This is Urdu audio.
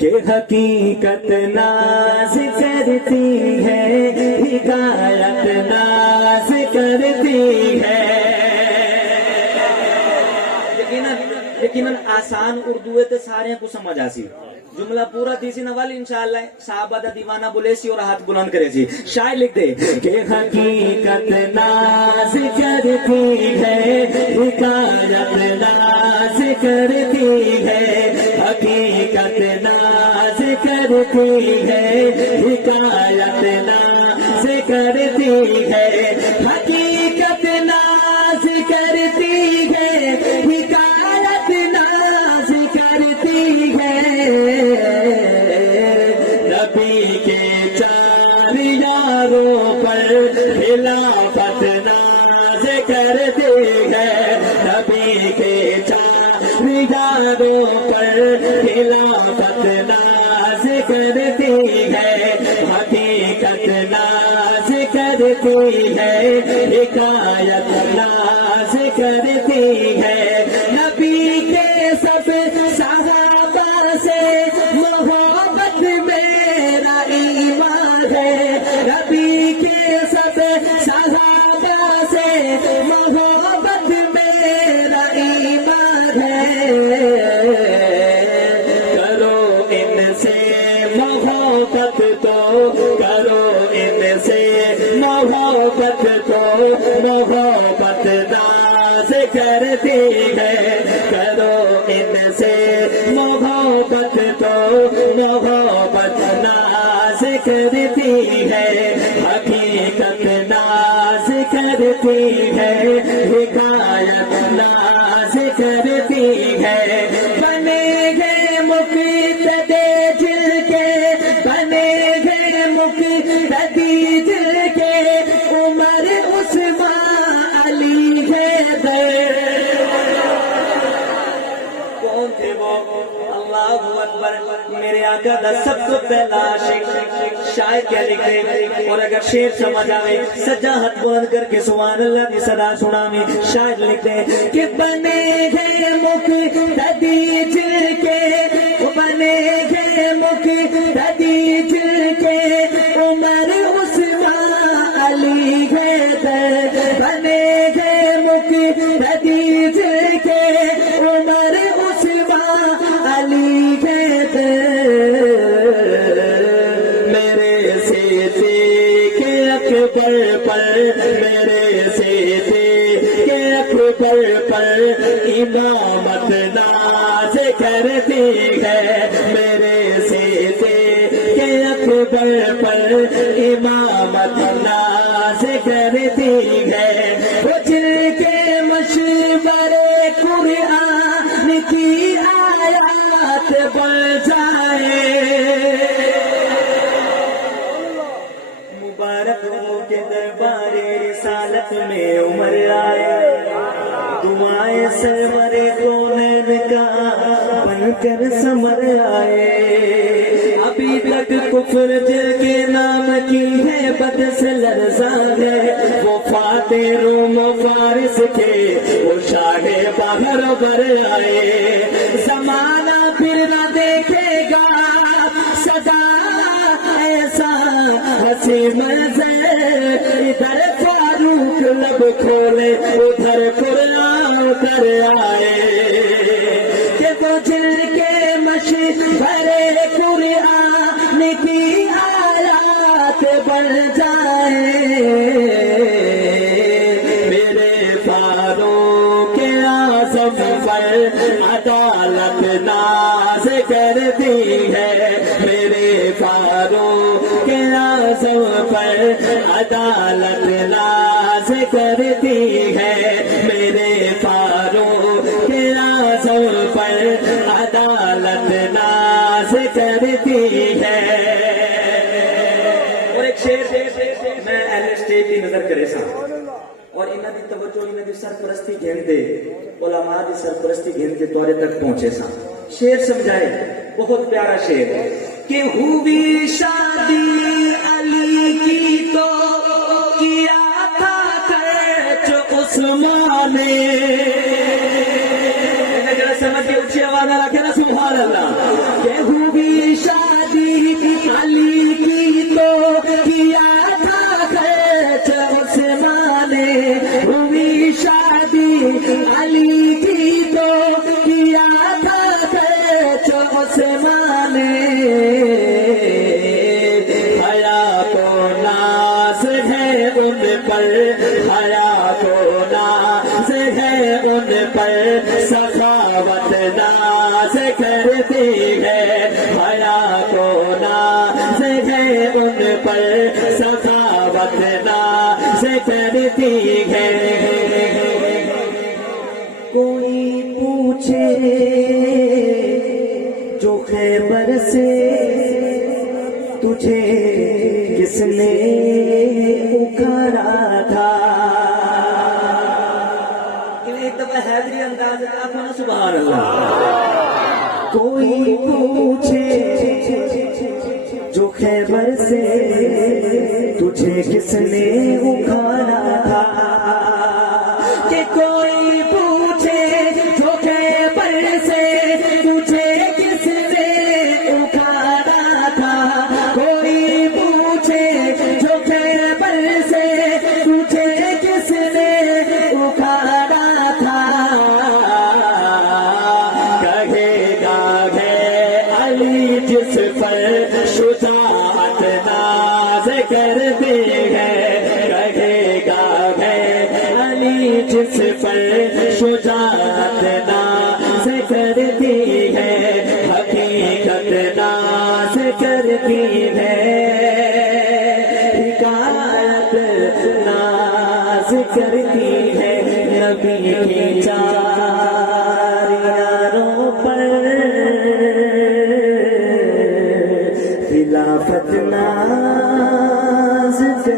کہ حقیقت ناز کرتی ہے، حکایت ناز کرتی ہے. یقیناً آسان اردو ہے تو سارے کو سمجھ آسی. جملہ پورا تھی سی نوال انشاءاللہ صحابہ دا دیوانہ بولے سی اور ہاتھ بلند کرے سی. شاعر لکھ دے کہ حقیقت ناز کرتی ہے، حکایت ناز کرتی ہے. حقیقت ناز کرتی ہے، حکایت ناز کرتی ہے. حقیقت ناز کرتی ہے، حکایت ناز کرتی ہے. نبی کے چار یاروں پر خلافت ناز کرتی ہے. نبی کے چار یاروں پر خلافت ناز کرتی ہے. حقیقت ناز کرتی ہے، حکایت ناز کرتی ہے. نبی کے سب صحابہ سے محبت میرا ایمان ہے. نبی کے سب صحابہ سے محبت میرا ایمان ہے. کرو ان سے محبت تو کرو ان سے محبت تو محبت ناز کرتی ہے. کرو ان سے محبت تو محبت ناز کرتی ہے. حقیقت ناز کرتی ہے، حکایت ناز کرتی ہے. بنے گئے مقتدی دل کے، بنے گئے مقتدی دل کے. عمر عثمان علی حیدر. کون تھے وہ؟ اللہ اکبر. میرے آقا دا سب کو پہلا عاشق. شاعر کیا لکھے؟ اور اگر شعر سمجھ آئے سجا ہاتھ بلند کر کے سبحان اللہ کی صدا سنا میں. شاعر لکھتے کہ بنے گئے مقتدی دل کے، بنے گئے مقتدی دل کے. عمر عثمان علی حیدر. بنے گئے مقتدی دل کے، عمر عثمان علی حیدر. میرے سیدے کے اکبر پر، میرے سیدے کے اکبر پر امامت ناز کرتی ہے. میرے سیدے کے اکبر پر امامت ناز کرتی ہے. وہ جن کے مشورے قرآن کی آیات بن جائے. مبارک ہو کے دربار رسالت میں عمر آئے. دعائیں سرور کونین کا بن کر سمر آئے. ابھی تک کفر جل کے نام کی ہے بد سے لرزاں ہے. وہ فاتح روم و فارس کے، وہ شاہ باہر بر آئے. زمانہ پھر نہ دیکھے گا صدا ایسا ہنسی منظر. ادھر فاروق لب کھولے، ادھر قرآن کر آئے. کہ وہ جن کے مشورے قرآن کی آیات بن جائے. میرے فاروق اعظم پر عدالت ناز کرتی ہے. میرے فاروق اعظم پر عدالت ناز کرتی ہے. میرے فاروق اعظم پر عدالت ناز کرتی ہے. اور ایک شعر میں اہل اسٹیج کی نظر کرے سا اور انہاں دی توجہ انہاں دی سرپرستی گھنتے علماء دی سرپرستی گھنتے توڑے تک پہنچے سا. شعر سمجھائے بہت پیارا شعر کہ ہوئی شادی علی کی تو کیا تھا خرچ عثمان نے. سمجھ کے اچھی آواز رکھے نا سبحان اللہ. کہ ہوئی والے حیا کو ناز ہے ان پر، حیا کو ناز ہے ان پر، سخاوت ناز کرتی ہے، حیا کو ناز ہے ان پر، سخاوت ناز کرتی ہے۔ کوئی پوچھے جو خیبر سے تجھے کس نے اکھاڑا تھا، ایک دفعہ حیدری انداز آپ ہونا سبحان اللہ۔ کوئی پوچھے جو خیبر سے تجھے کس نے اکھاڑا تھا، کہ کوئی پوچھے جو خیبر سے تجھے کس نے اکھاڑا تھا، کوئی پوچھے جو خیبر سے تجھے کس نے اکھاڑا تھا، کہے گا ہے علی جس پر شجاعت ناز کرتے ہیں، کہے گا ہے علی جس پر شجاعت ناز کرتی ہے، حقیقت ناز کرتی ہے، حکایت ناز کرتی ہے، نبی کی چار یاروں پر خلافت ناز کرتی